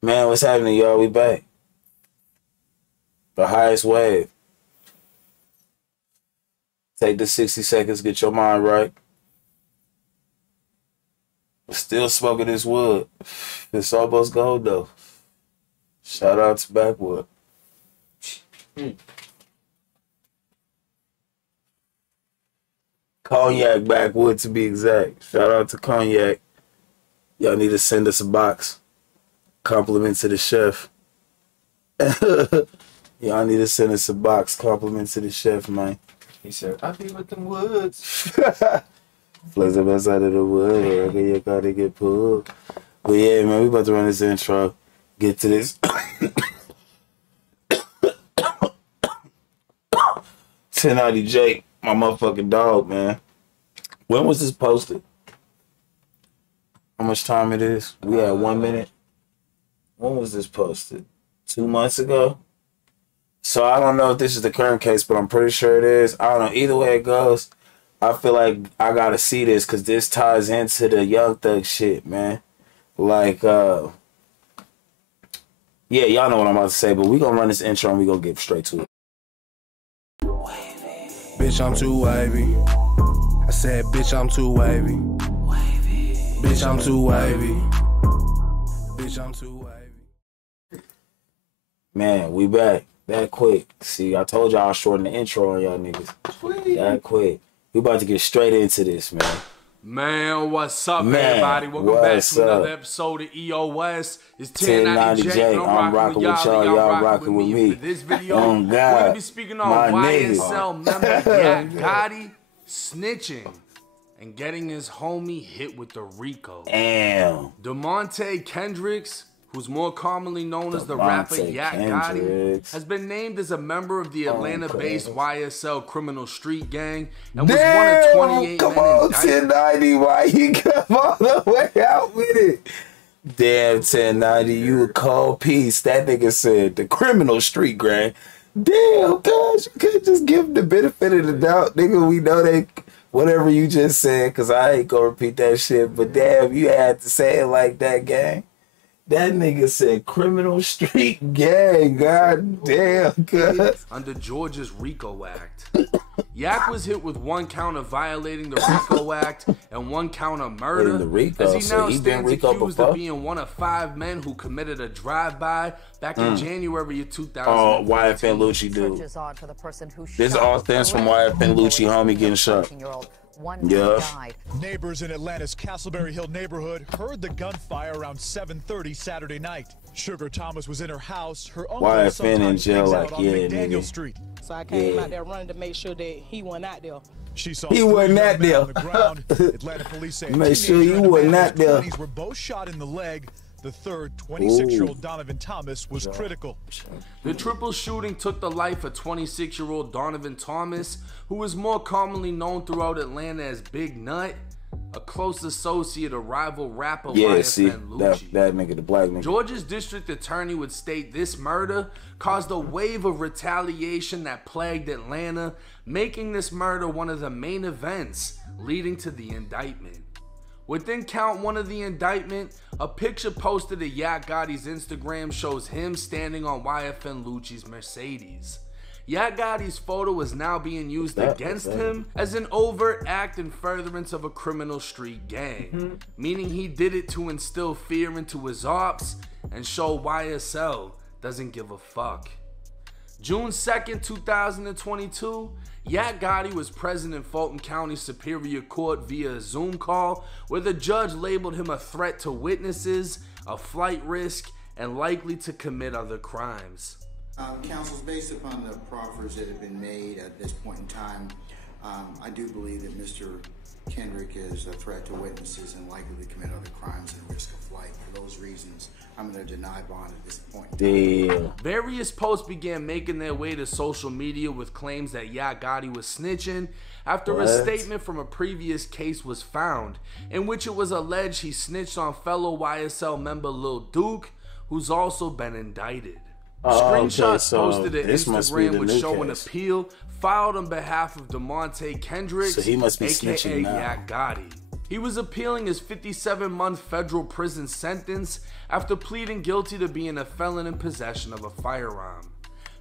Man, what's happening, y'all? We back. The highest wave. Take the 60 seconds, get your mind right. Still smoking this wood. It's almost gold, though. Shout out to Backwood. Cognac Backwood, to be exact. Shout out to Cognac. Y'all need to send us a box. Compliment to the chef. Y'all need to send us a box. Compliment to the chef, man. He said, I be with them woods. Flex up outside of the wood. Okay, your car to get pulled. But yeah, man, we about to run this intro. Get to this. 1090 Jake, my motherfucking dog, man. When was this posted? How much time it is? We had 1 minute. When was this posted? 2 months ago? So I don't know if this is the current case, but I'm pretty sure it is. I don't know. Either way it goes, I feel like I gotta see this because this ties into the Young Thug shit, man. Like, yeah, y'all know what I'm about to say, but we gonna run this intro and we gonna get straight to it. Wavy. Bitch, I'm too wavy. I said, bitch, I'm too wavy. Wavy. Bitch, I'm too wavy. Bitch, I'm too wavy. Man, we back. That quick. See, I told y'all I shortened the intro on y'all niggas. That quick. We about to get straight into this, man. Man, what's up, everybody? Welcome back to another episode of EOS. It's 1090 Jake. I'm rocking with y'all. Y'all rocking with me. For this video, we're going to be speaking on YSL member Gotti snitching and getting his homie hit with the Rico. Damn. DeMonte Kendricks, who's more commonly known as the rapper Yak Gotti, has been named as a member of the Atlanta-based YSL criminal street gang and was one of 28 come on, 1090, why you come all the way out with it? Damn, 1090, you a cold piece. That nigga said the criminal street gang. Damn, gosh, you can't just give him the benefit of the doubt. Nigga, we know they... Whatever you just said, because I ain't gonna repeat that shit, but damn, you had to say it like that, gang. That nigga said criminal street gang. God damn, cuz. Under Georgia's RICO Act. Yak was hit with 1 count of violating the RICO Act and 1 count of murder, as he now stands accused of being one of 5 men who committed a drive-by back in January of 2000. Oh, YFN Lucci, dude. This all stems from YFN Lucci, homie, getting shot. Yeah. Neighbors in Atlanta's Castleberry Hill neighborhood heard the gunfire around 7:30 Saturday night. Sugar Thomas was in her house. Her uncle YFN in jail, like, yeah, McDaniel Street. So I came out there running to make sure that he wasn't out there. She saw he wasn't out there. On the ground. Atlanta police say make sure you wasn't out there. Were both shot in the leg. The third, 26-year-old Donovan Thomas, was critical. The triple shooting took the life of 26-year-old Donovan Thomas, who is more commonly known throughout Atlanta as Big Nut, a close associate of rival rapper YSL Lucci. That nigga, the black nigga. Georgia's district attorney would state this murder caused a wave of retaliation that plagued Atlanta, making this murder one of the main events leading to the indictment. Within count 1 of the indictment, a picture posted to Yak Gotti's Instagram shows him standing on YFN Lucci's Mercedes. Yak Gotti's photo is now being used against him as an overt act in furtherance of a criminal street gang, meaning he did it to instill fear into his ops and show YSL doesn't give a fuck. June 2nd, 2022, Yak Gotti was present in Fulton County Superior Court via a Zoom call where the judge labeled him a threat to witnesses, a flight risk, and likely to commit other crimes. Counsel, based upon the proffers that have been made at this point in time, I do believe that Mr. Kendrick is a threat to witnesses and likely to commit other crimes and risk of flight. For those reasons, I'm going to deny bond at this point. Damn. Various posts began making their way to social media with claims that Yak Gotti was snitching after a statement from a previous case was found, in which it was alleged he snitched on fellow YSL member Lil Duke, who's also been indicted. Screenshots posted to Instagram would show an appeal filed on behalf of DeMonte Kendricks, so he must be aka snitching now. Yak Gotti. He was appealing his 57-month federal prison sentence after pleading guilty to being a felon in possession of a firearm.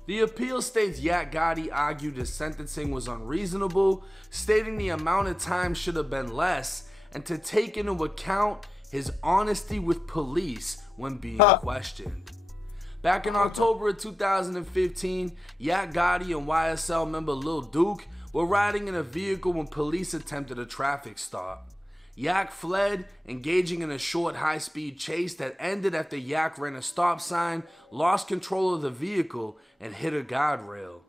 The appeal states Yak Gotti argued his sentencing was unreasonable, stating the amount of time should have been less and to take into account his honesty with police when being questioned. Back in October of 2015, Yak Gotti and YSL member Lil Duke were riding in a vehicle when police attempted a traffic stop. Yak fled, engaging in a short high-speed chase that ended after Yak ran a stop sign, lost control of the vehicle, and hit a guardrail.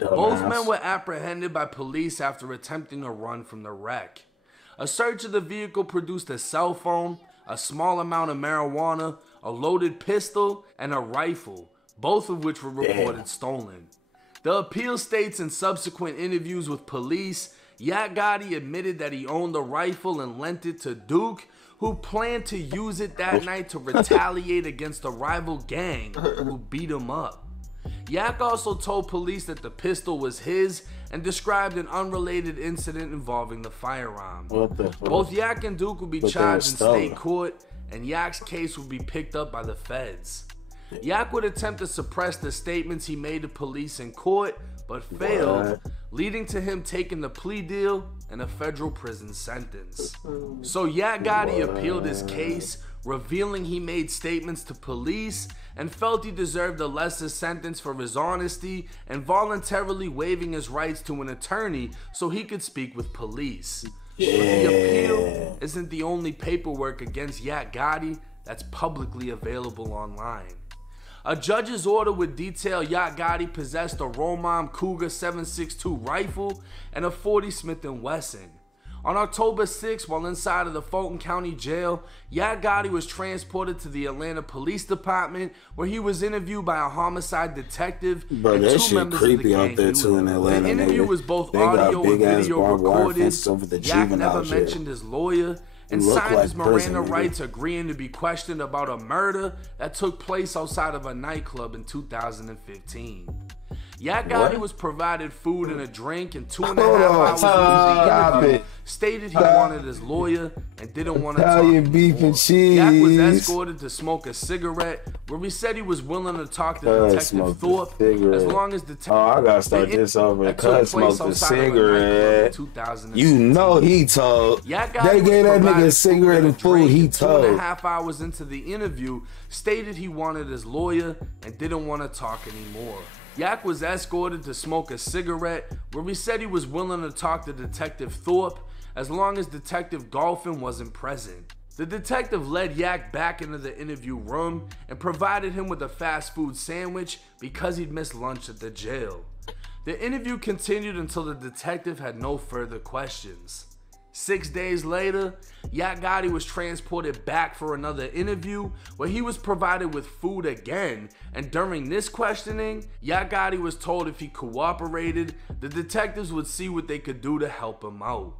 Both men were apprehended by police after attempting to run from the wreck. A search of the vehicle produced a cell phone, a small amount of marijuana, a loaded pistol, and a rifle, both of which were reported stolen. The appeal states in subsequent interviews with police, Yak Gotti admitted that he owned the rifle and lent it to Duke, who planned to use it that night to retaliate against a rival gang who beat him up. Yak also told police that the pistol was his and described an unrelated incident involving the firearm. Both Yak and Duke would be charged in state court, and Yak's case would be picked up by the feds. Yak would attempt to suppress the statements he made to police in court, but failed, leading to him taking the plea deal and a federal prison sentence. So Yak Gotti appealed his case, revealing he made statements to police and felt he deserved a lesser sentence for his honesty and voluntarily waiving his rights to an attorney so he could speak with police. But the appeal isn't the only paperwork against Yak Gotti that's publicly available online. A judge's order would detail Yak Gotti possessed a Roman Cougar 7.62 rifle and a .40 Smith & Wesson. On October 6, while inside of the Fulton County Jail, Yak Gotti was transported to the Atlanta Police Department, where he was interviewed by a homicide detective and two members of the gang. The interview was both audio and video recorded. Yak never mentioned his lawyer and signed his Miranda rights, agreeing to be questioned about a murder that took place outside of a nightclub in 2015. Yak Gotti was provided food and a drink, and 2.5 hours into the interview, stated he wanted his lawyer and didn't want to talk anymore. Yak was escorted to smoke a cigarette, where he said he was willing to talk to Detective Thorpe as long as I gotta start this over. Cuz smoked a cigarette. You know he told. They gave that nigga a cigarette and food. He told. 2.5 hours into the interview, stated he wanted his lawyer and didn't want to talk anymore. Yak was escorted to smoke a cigarette, where he said he was willing to talk to Detective Thorpe as long as Detective Golphin wasn't present. The detective led Yak back into the interview room and provided him with a fast food sandwich because he'd missed lunch at the jail. The interview continued until the detective had no further questions. 6 days later, Yak Gotti was transported back for another interview where he was provided with food again, and during this questioning, Yak Gotti was told if he cooperated, the detectives would see what they could do to help him out.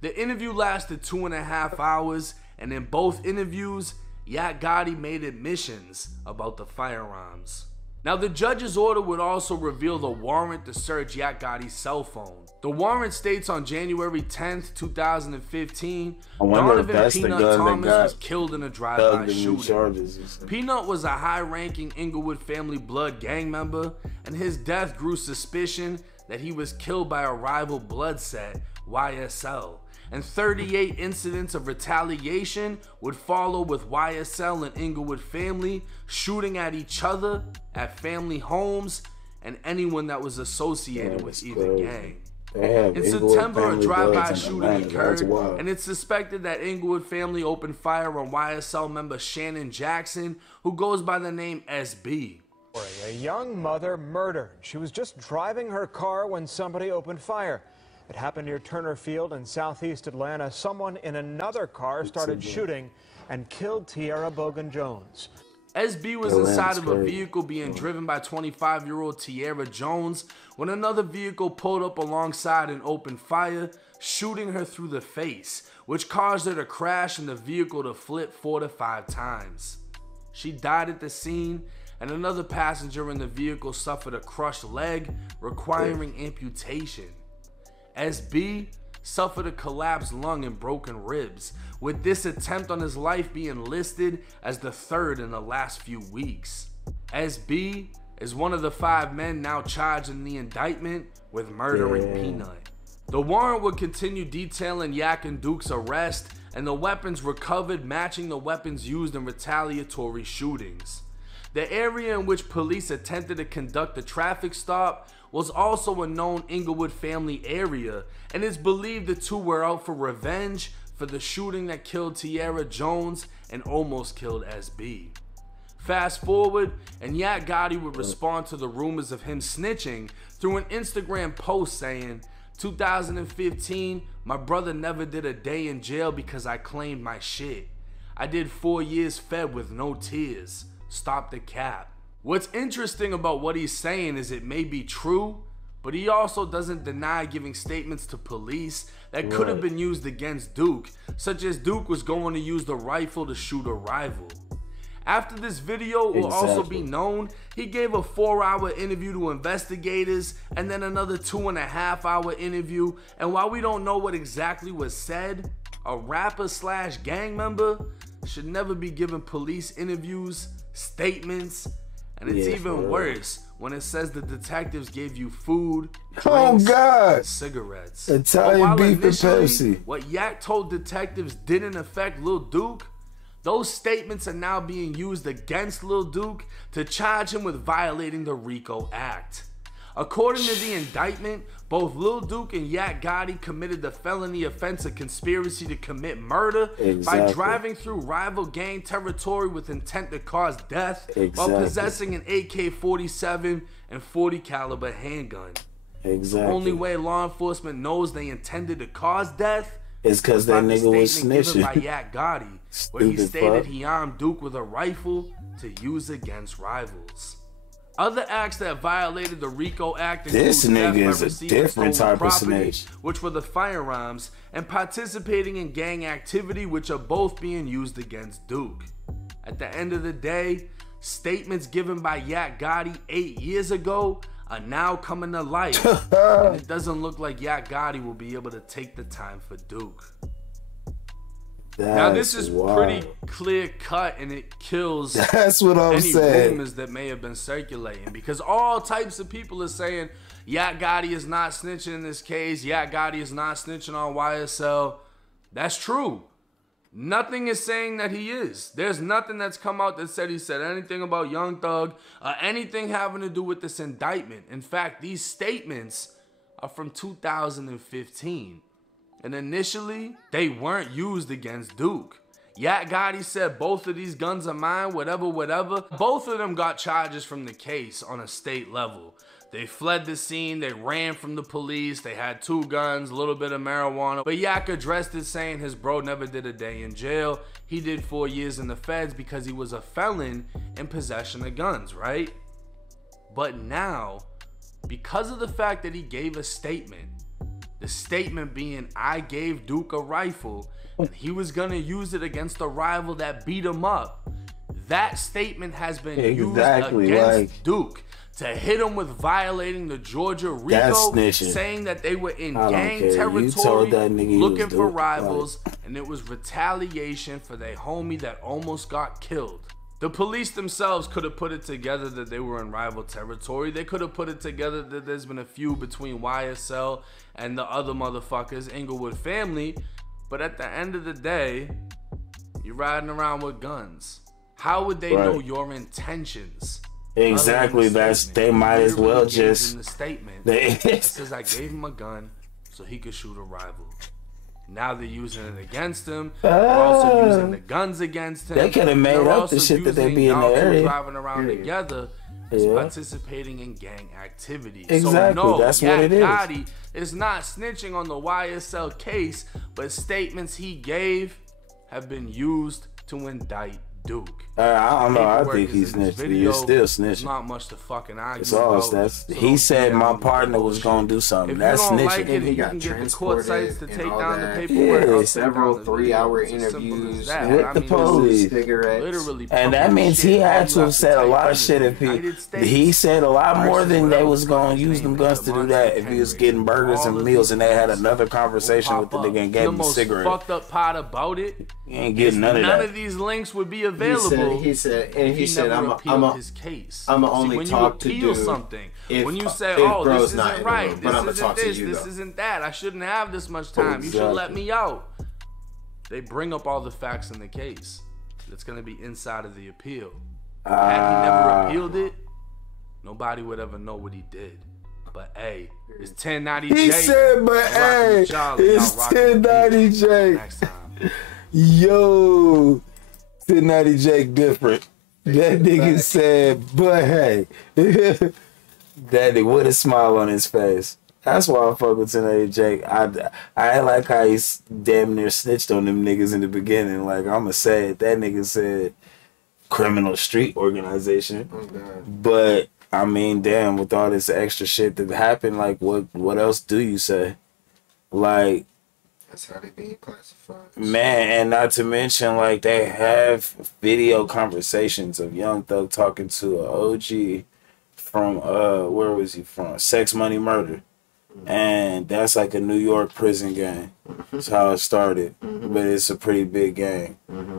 The interview lasted 2.5 hours, and in both interviews, Yak Gotti made admissions about the firearms. Now, the judge's order would also reveal the warrant to search Yak Gotti's cell phone. The warrant states on January 10th, 2015, Donovan Peanut Thomas was killed in a drive-by shooting. Peanut was a high-ranking Inglewood family blood gang member, and his death grew suspicion that he was killed by a rival blood set, YSL. And 38 incidents of retaliation would follow, with YSL and Inglewood family shooting at each other, at family homes, and anyone that was associated with either gang. In September, a drive-by shooting occurred, and it's suspected that Inglewood family opened fire on YSL member Shannon Jackson, who goes by the name SB. A young mother murdered. She was just driving her car when somebody opened fire. It happened near Turner Field in southeast Atlanta. Someone in another car started shooting and killed Tiara Bogan-Jones. SB was inside of a vehicle being driven by 25-year-old Tiara Jones when another vehicle pulled up alongside and opened fire, shooting her through the face, which caused her to crash and the vehicle to flip 4 to 5 times. She died at the scene, and another passenger in the vehicle suffered a crushed leg, requiring amputation. SB suffered a collapsed lung and broken ribs, with this attempt on his life being listed as the third in the last few weeks. SB is one of the 5 men now charged in the indictment with murdering Peanut. The warrant would continue detailing Yak and Duke's arrest and the weapons recovered matching the weapons used in retaliatory shootings. The area in which police attempted to conduct a traffic stop was also a known Inglewood family area, and it's believed the two were out for revenge for the shooting that killed Tiara Jones and almost killed SB. Fast forward, and Yak Gotti would respond to the rumors of him snitching through an Instagram post saying, 2015, my brother never did a day in jail because I claimed my shit. I did 4 years fed with no tears. Stop the cap. What's interesting about what he's saying is it may be true, but he also doesn't deny giving statements to police that could have been used against Duke, such as Duke was going to use the rifle to shoot a rival. After this video will also be known, he gave a 4-hour interview to investigators and then another 2.5-hour interview, and while we don't know what exactly was said, a rapper / gang member should never be giving police interviews, statements, and it's even worse when it says the detectives gave you food, drinks, and cigarettes. Italian beef and Pepsi. What Yak told detectives didn't affect Lil Duke, those statements are now being used against Lil Duke to charge him with violating the RICO Act. According to the indictment, both Lil Duke and Yak Gotti committed the felony offense of conspiracy to commit murder by driving through rival gang territory with intent to cause death while possessing an AK-47 and .40 caliber handgun. The only way law enforcement knows they intended to cause death is because that nigga was snitching. By Yak Gotti, where he stated he armed Duke with a rifle to use against rivals. Other acts that violated the RICO Act include this nigga is a different type of snitch, which were the firearms, and participating in gang activity, which are both being used against Duke. At the end of the day, statements given by Yak Gotti 8 years ago are now coming to light, and it doesn't look like Yak Gotti will be able to take the time for Duke. Now this is pretty clear cut, and it kills that's what I'm any saying. rumors that may have been circulating, because all types of people are saying Yak Gotti is not snitching in this case. Yak Gotti is not snitching on YSL. That's true. Nothing is saying that he is. There's nothing that's come out that said he said anything about Young Thug or anything having to do with this indictment. In fact, these statements are from 2015. And initially, they weren't used against Duke. Yak Gotti said both of these guns are mine, whatever. Both of them got charges from the case on a state level. They fled the scene, they ran from the police, they had 2 guns, a little bit of marijuana. But Yak addressed it saying his bro never did a day in jail. He did 4 years in the feds because he was a felon in possession of guns, right? But now, because of the fact that he gave a statement, the statement being, I gave Duke a rifle and he was gonna use it against a rival that beat him up, that statement has been used against Duke to hit him with violating the Georgia RICO, saying that they were in gang territory looking for rivals, and it was retaliation for their homie that almost got killed. The police themselves could have put it together that they were in rival territory. They could have put it together that there's been a feud between YSL and the other motherfuckers, Inglewood family. But at the end of the day, you're riding around with guns. How would they know your intentions? Exactly. They might as well just in the statement it says I gave him a gun so he could shoot a rival. Now they're using it against him. They're also using the guns against him. They could have made up the shit that they be in the area. Driving around together is participating in gang activity. Exactly, so no, that's what it is. Gotti is not snitching on the YSL case, but statements he gave have been used to indict Duke. I don't know. I Paperwork think is he in this snitched. video. He's still snitching. Not much to fucking argue It's all about. that's. So He said don't my be partner was bullshit. gonna do something. If That's you don't snitching. like it, He you got can get the court transported sites to and take all down the that. paperwork. Yeah. I'll take Several down the 3-hour video. It's as simple as interviews that. with I the mean, police. cigarettes. Literally, And that means he had to have said a lot of shit if he said a lot more than they was gonna use them guns to do that if he was getting burgers and meals and they had another conversation with the nigga and gave him a cigarette. The most fucked up part about it, You ain't getting none of that. none of these links would be available. He said, his case. I'ma only when talk to you appeal dude something, if- when you say, if "Oh, bro's this not isn't in the right, room, but I'ma this talk isn't to this, you, this though." isn't that. I shouldn't have this much time. You should let me out." They bring up all the facts in the case. That's gonna be inside of the appeal. Had he never appealed it, nobody would ever know what he did. But hey, it's 1090 J. He said, but hey, it's 1090 Jake. Next time. Yo, 1090 Jake different. That nigga said, but hey. That nigga with a smile on his face. That's why I fuck with 1080 Jake. I like how he's damn near snitched on them niggas in the beginning. Like, I'ma say it. That nigga said criminal street organization. But I mean, damn, with all this extra shit that happened, like, what else do you say? Like, That's how they being classified. man, and not to mention, like, they have video conversations of Young Thug talking to an OG from, where was he from? Sex, Money, Murder. And that's like a New York prison gang. That's how it started. But it's a pretty big gang.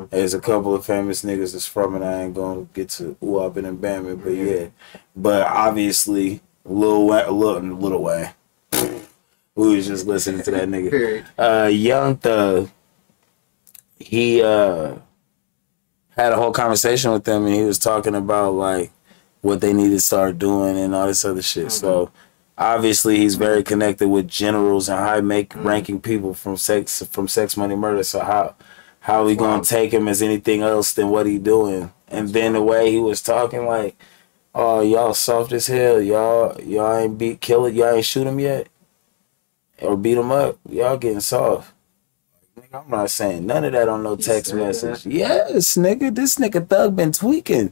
There's a couple of famous niggas that's from it. I ain't gonna get to whooping and bamming, but yeah. But obviously, Lil Wayne. We was just listening to that nigga. Young Thug, he had a whole conversation with them and he was talking about like what they need to start doing and all this other shit. So obviously he's very connected with generals and high ranking people from Sex, Money, Murder. So how we gonna take him as anything else than what he doing? And then the way he was talking, like, oh, y'all soft as hell. Y'all ain't kill it. Y'all ain't shoot him yet or beat him up. Y'all getting soft. I'm not saying none of that on no text message. Yes, nigga. This nigga Thug been tweaking.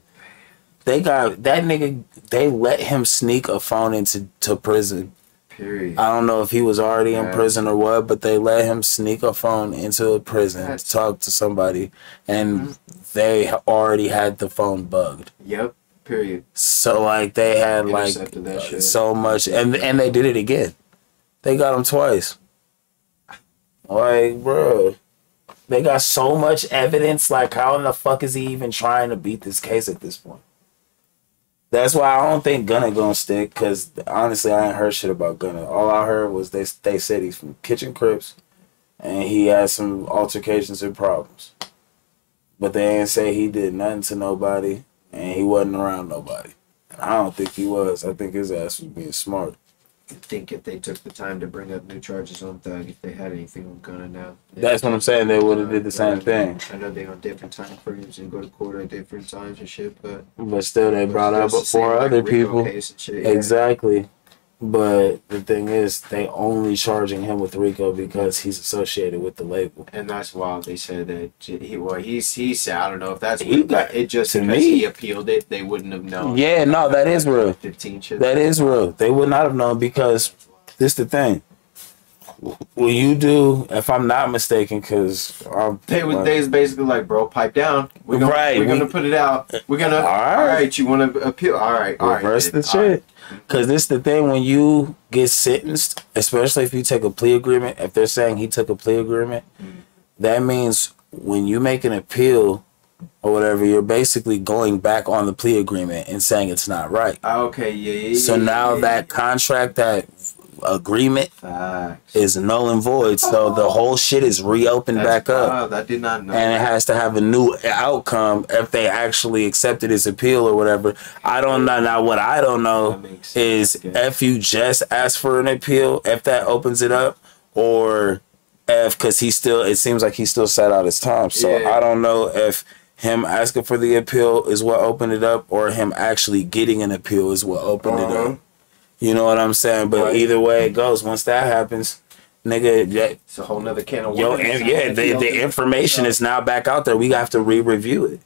They got that nigga. They let him sneak a phone into prison. Period. I don't know if he was already in prison or what, but they let him sneak a phone into a prison to talk to somebody, and they already had the phone bugged. Yep. Period. So like they had like so much, and they did it again. They got him twice. Like, bro, they got so much evidence. Like, how in the fuck is he even trying to beat this case at this point? That's why I don't think Gunna gonna stick, because honestly, I ain't heard shit about Gunna. All I heard was they said he's from Kitchen Crips, and he had some altercations and problems. But they ain't say he did nothing to nobody, and he wasn't around nobody. And I don't think he was. I think his ass was being smart. I think if they took the time to bring up new charges on Thug, if they had anything on Gunna now. That's what I'm saying. They would have did the same thing. I know they on different time frames and go to court at different times and shit, but still they brought up four other people. Shit, exactly. But the thing is, they only charging him with RICO because he's associated with the label. And that's why they said that he said, I don't know if that's it just because he appealed it, they wouldn't have known. Yeah, no, that is real. 15 shit. That is real. They would not have known because this the thing. When you do, if I'm not mistaken, because they was basically like, bro, pipe down. We're gonna put it out. We're gonna all right. You want to appeal? All right. Reverse the shit. Because this the thing, when you get sentenced, especially if you take a plea agreement, if they're saying he took a plea agreement, that means when you make an appeal or whatever, you're basically going back on the plea agreement and saying it's not right. Okay, yeah. So now that contract, that agreement is null and void. So the whole shit is reopened back up. I did not know. And it has to have a new outcome if they actually accepted his appeal or whatever. I don't know. Now, what I don't know is if you just ask for an appeal, if that opens it up, or if, because it seems like he still sat out his time. So I don't know if him asking for the appeal is what opened it up, or him actually getting an appeal is what opened it up. You know what I'm saying? But either way it goes, once that happens, nigga. It's a whole nother can of yo, worms. and yeah, the information is now back out there. We have to re-review it.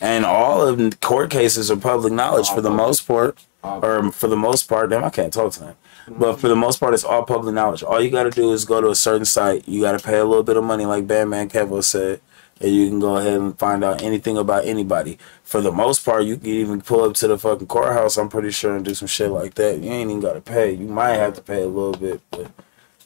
And all of the court cases are public knowledge for the most part, or for the most part. Damn, I can't talk tonight. But for the most part, it's all public knowledge. All you got to do is go to a certain site. You got to pay a little bit of money, like Batman Kevo said, and you can go ahead and find out anything about anybody. For the most part, you can even pull up to the fucking courthouse, I'm pretty sure, and do some shit like that. You ain't even got to pay. You might have to pay a little bit, but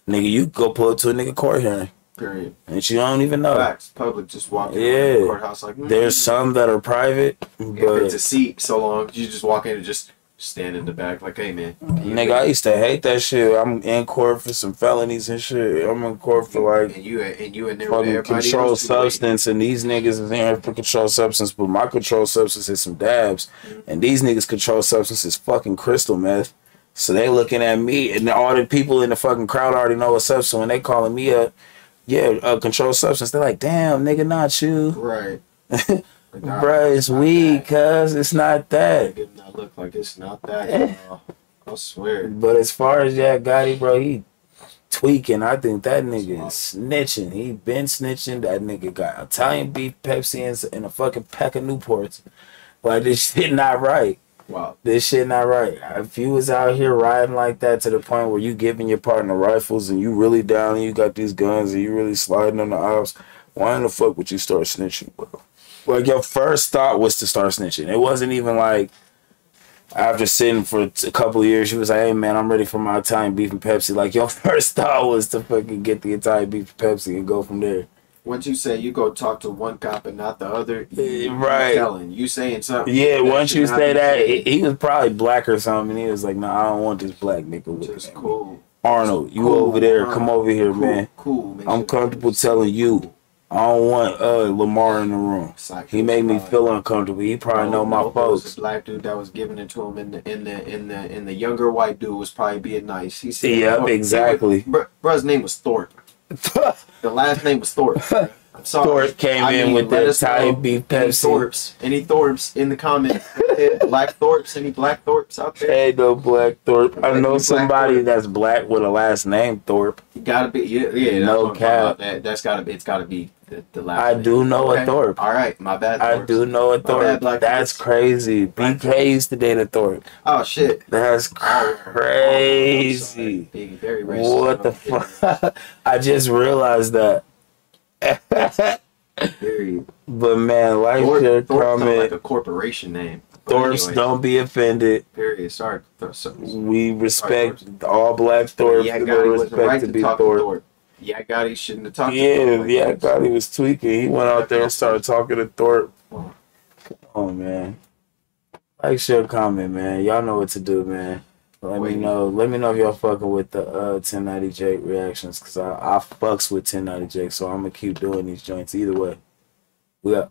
nigga, you go pull up to a nigga court hearing. Period. And you don't even know. Facts. Public just walking in the courthouse like. There's some that are private, but if it's a seat so long, you just walk in and just stand in the back like, hey man. Nigga, I used to hate that shit. I'm in court for some felonies and shit. I'm in court for like and you in there fucking controlled substance, and these niggas is in there for controlled substance, but my controlled substance is some dabs, and these niggas controlled substance is fucking crystal meth. So they looking at me, and all the people in the fucking crowd already know what's up. So when they calling me up, controlled substance, they're like, damn, nigga, not you. Right. Bruh, it's weed, cuz it's not that. It not look like it's not that. I swear. But as far as Gotti, bro, he tweaking. I think that nigga is snitching. He been snitching. That nigga got Italian beef, Pepsi, and a fucking pack of Newports. Like, this shit not right. Wow. This shit not right. If you was out here riding like that to the point where you giving your partner rifles and you really down and you got these guns and you really sliding on the ops, why in the fuck would you start snitching, bro? Like, your first thought was to start snitching. It wasn't even like after sitting for a couple of years, you was like, hey, man, I'm ready for my Italian beef and Pepsi. Like, your first thought was to fucking get the Italian beef and Pepsi and go from there. Once you say you go talk to one cop and not the other, right? You saying something. Yeah, once you say that, he was probably black or something. And he was like, "Nah, I don't want this black nigga with me." Cool. Arnold, you over there? Come over here, man. Cool, man. I'm comfortable telling you, I don't want Lamar in the room. He made me feel uncomfortable. He probably know my folks. It was the black dude that was giving it to him, and the younger white dude was probably being nice. He said, "Yep, exactly." Bruh's name was Thorpe. The last name was Thorpe. I'm sorry. Thorpe came in with that Italian beef Pepsi. Any Thorpes in the comments? Black Thorpes? Any black Thorpes out there? Ain't no black Thorpe. I know somebody that's black with a last name Thorpe. You gotta be, yeah. No cap. It's gotta be the last. I do know a Thorpe. All right, my bad. I do know a Thorpe. That's crazy. BK used to date a Thorpe. Oh shit. That's crazy. Being very racist. What the fuck? I just realized that. But man, like your comment, like a corporation name. Thorpes, anyway, don't be offended. Period. Sorry. We respect all black Thorpes. Yeah, Gotti was right to be Thorpe. Yeah, Gotti shouldn't have talked to Thorpe. Yeah, Gotti was tweaking. He went out there and started talking to Thorpe. Come on, man. Like, share, comment, man. Y'all know what to do, man. Let me know if y'all fucking with the 1090 Jake reactions, because I fucks with 1090 Jake, so I'm going to keep doing these joints either way. We up.